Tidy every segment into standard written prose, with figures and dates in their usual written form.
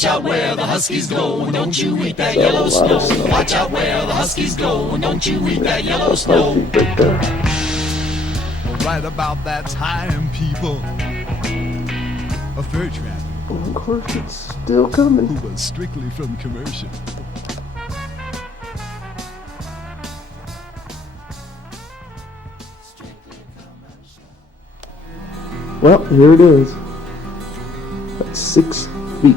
Watch out where the huskies go, and don't you eat that yellow snow. Watch out where the huskies go, and don't you eat that yellow snow. Right about that time, people, a fur trap. Oh, of course, it's still coming. Who was strictly from commercial. Well, here it is. That's 6 feet.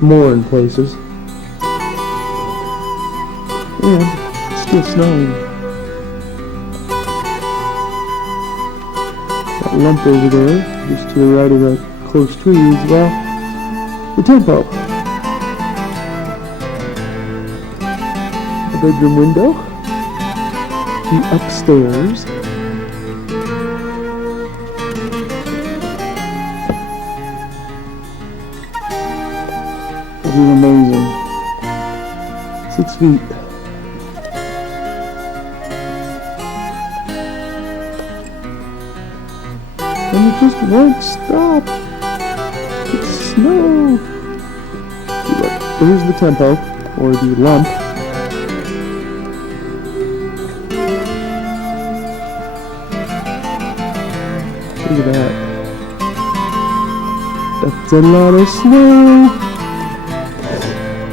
More in places. And it's still snowing. That lump over there, just to the right of that close tree, is, well, the tempo. The bedroom window. The upstairs. This is amazing. 6 feet. And it just won't stop. It's snow. See, look, there's the tempo, or the lump. Look at that. That's a lot of snow.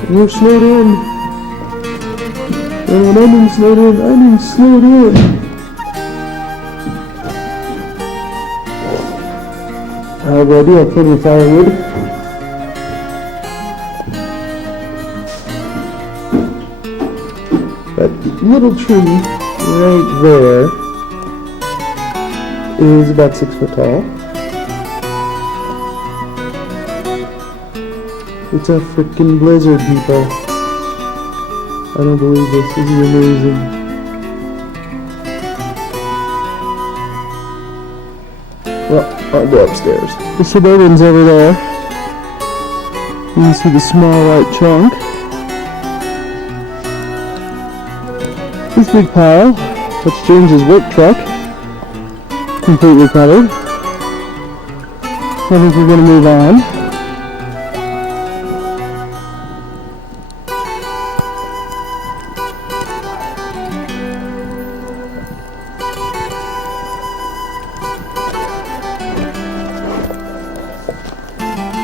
We're snowed in. And when I mean snowed in, I mean snowed in. I have an idea, I'll put in firewood. That little tree right there is about 6 foot tall. It's a freaking blizzard, people. I don't believe this. This is amazing. Well, I'll go upstairs. The Suburban's over there. You can see the small white trunk. This big pile, that's James's work truck. Completely covered. I think we're going to move on.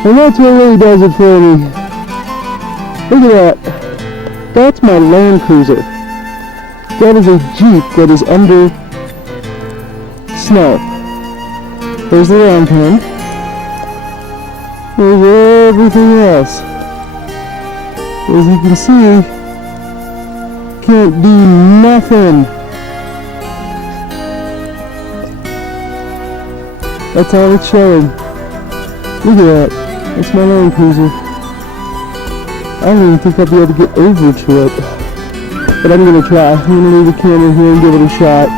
And that's what really does it for me. Look at that. That's my Land Cruiser. That is a Jeep that is under snow. There's the round pen. There's everything else. As you can see, can't do nothing. That's all it's showing. Look at that. That's my Land Cruiser. I don't even think I'll be able to get over to it. But I'm going to try. I'm going to leave the camera here and give it a shot.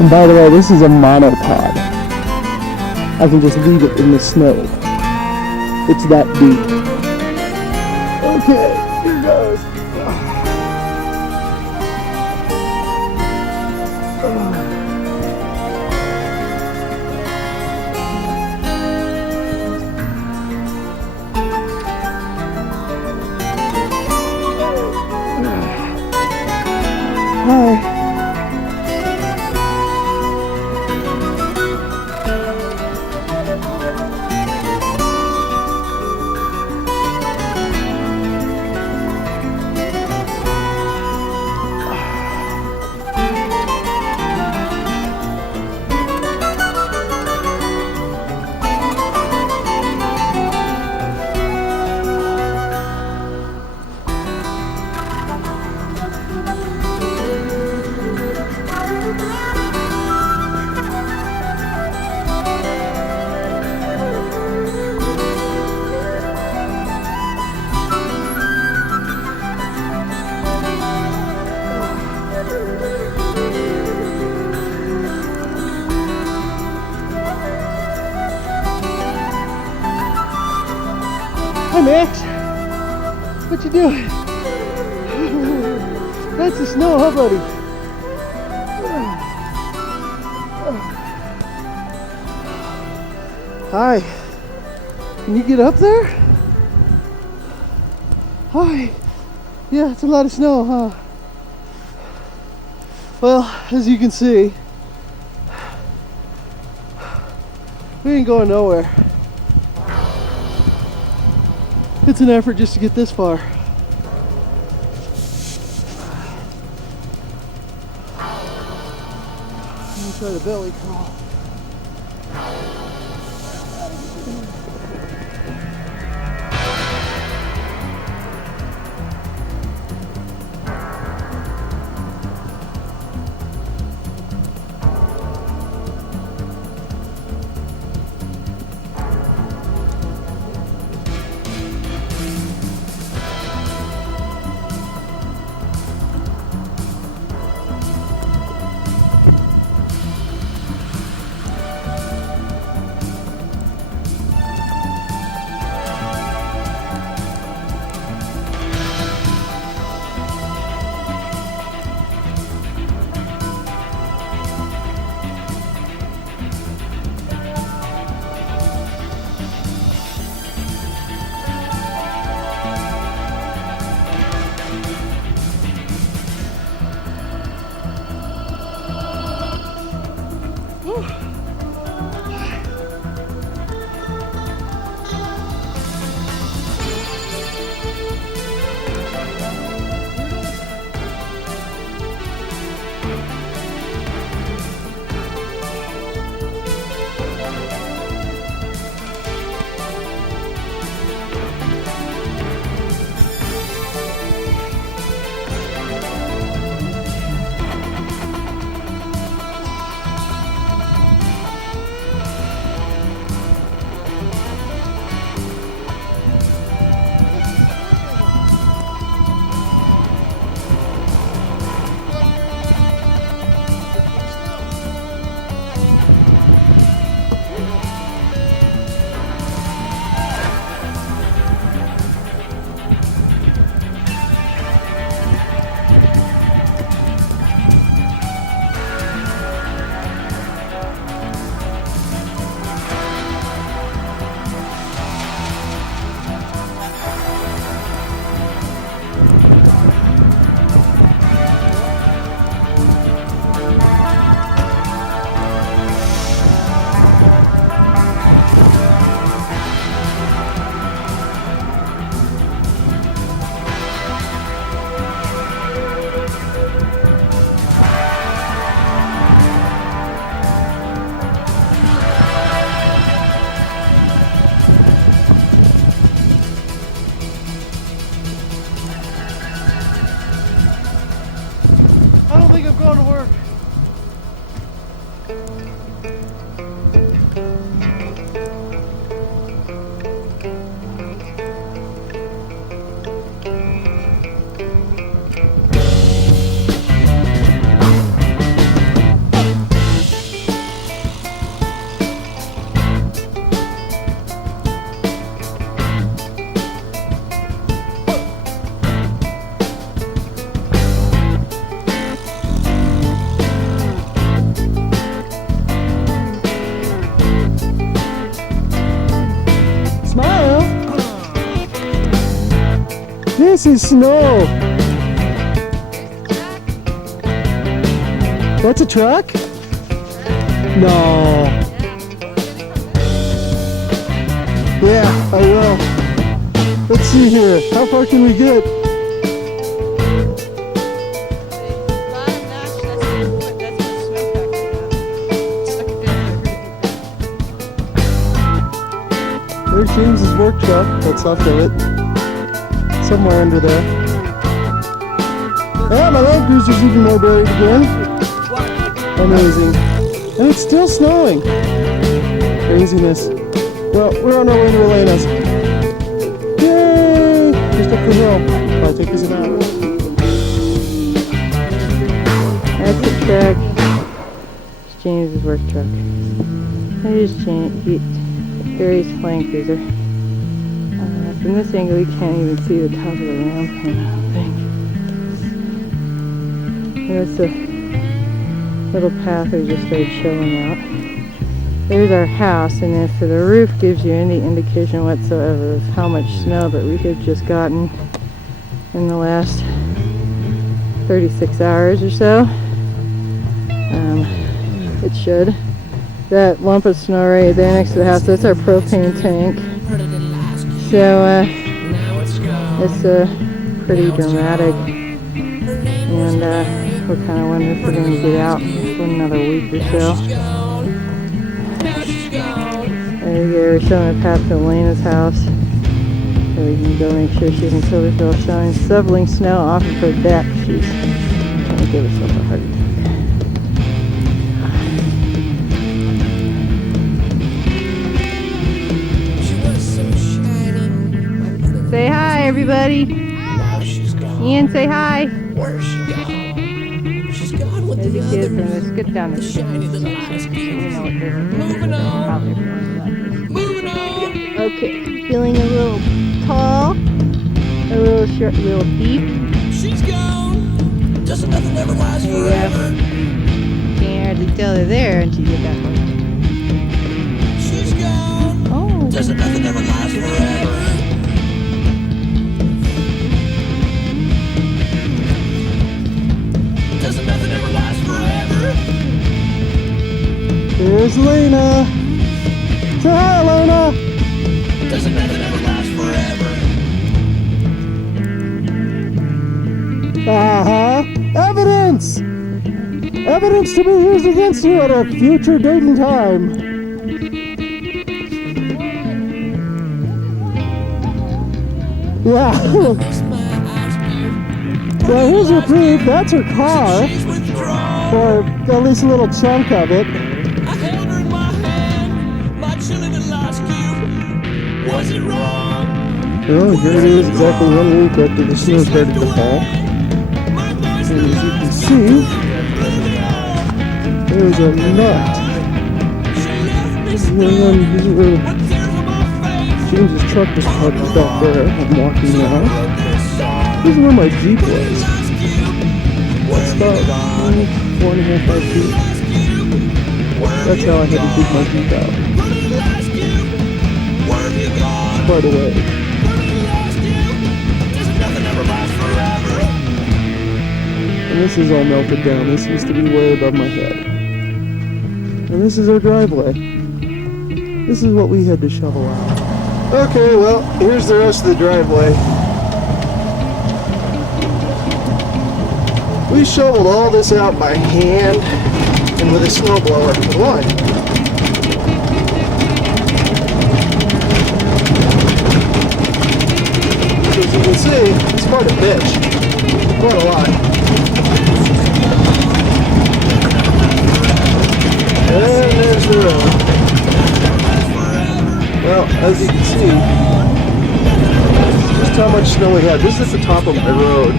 And by the way, this is a monopod. I can just leave it in the snow. It's that deep. Okay, here goes. Hi. Hi Max, what you doing? That's the snow, huh buddy? Hi. Can you get up there? Hi. Yeah, it's a lot of snow, huh? Well, as you can see, we ain't going nowhere. It's an effort just to get this far. Let me try the belly crawl. I don't think I'm going to work. This is snow. That's a truck? No. Yeah, I will. Let's see here. How far can we get? There's James's work truck that's left of it. Somewhere under there. Yeah, my Land Cruiser's even more buried again. Amazing. And it's still snowing. Craziness. Well, we're on our way to Elena's. Yay! Just up the hill. I'll take us a nap. That's the truck. It's James's work truck. There's Barry's Land Cruiser. From this angle, you can't even see the top of the ramp, I don't think. And that's the little path that just started showing out. there's our house, and if the roof gives you any indication whatsoever of how much snow that we have just gotten in the last 36 hours or so, it should. That lump of snow right there next to the house, that's our propane tank. So it's pretty dramatic, and we're kind of wondering if we're going to get out for another week or so. There you go, we're showing a path to Elena's house, so we can go make sure she's in Silverfield, shoveling snow off of her deck. She's trying to give herself a heart attack. Say hi, everybody. Ian, say hi. Where's she gone? She's gone with There's the a kid from others. the skip down the street. Moving on. Moving on. Okay, feeling a little tall, a little short, a little deep. She's gone. Doesn't nothing ever last There you go. forever. Can't hardly tell her there until you get that one. She's gone. Oh, Doesn't nothing ever last forever. Doesn't nothing ever last forever. Here's Lena. Say hi, Lena. Doesn't nothing ever last forever. Uh-huh. Evidence! Evidence to be used against you at a future date and time. Yeah. Well, here's your proof. That's her car. She's withdrawn. Or at least a little chunk of it. I held her in my hand. My chilling in last cube. Was it wrong? Well, here it is exactly 1 week after the snow started to fall. My voice And as you can see, there's a nut. she left me This is where with tears on my face. James's truck was parked back there. I'm walking now. This song. This is where my Jeep was. Last cube. It's about 4.5 feet. Last cube. That's how I had to dig my Jeep out. Last cube. Where have you gone? Quite a way. Where have you lost you? Doesn't nothing ever last forever. And this is all melted down. This used to be way above my head. And this is our driveway. This is what we had to shovel out. Okay, well, here's the rest of the driveway. We shoveled all this out by hand and with a snowblower. Why? As you can see, it's quite a bitch. Quite a lot. And there's the road. Well, as you can see, just how much snow we had. This is at the top of my road.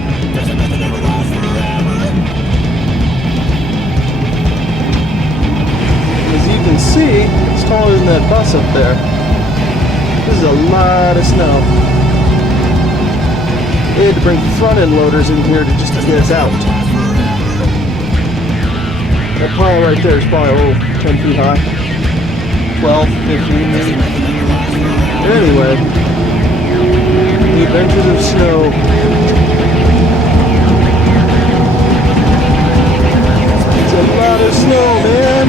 As you can see, it's taller than that bus up there. This is a lot of snow. We had to bring front end loaders in here to just to get us out. That pile right there is probably 10 feet high. 12, 15 maybe. Anyway, the adventures of snow. It's a lot of snow, man.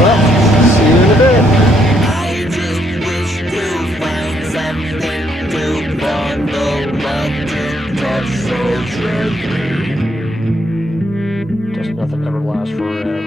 Well, see you in a bit. I just wish to find something to bundle up to touch so gently. Does nothing ever last forever.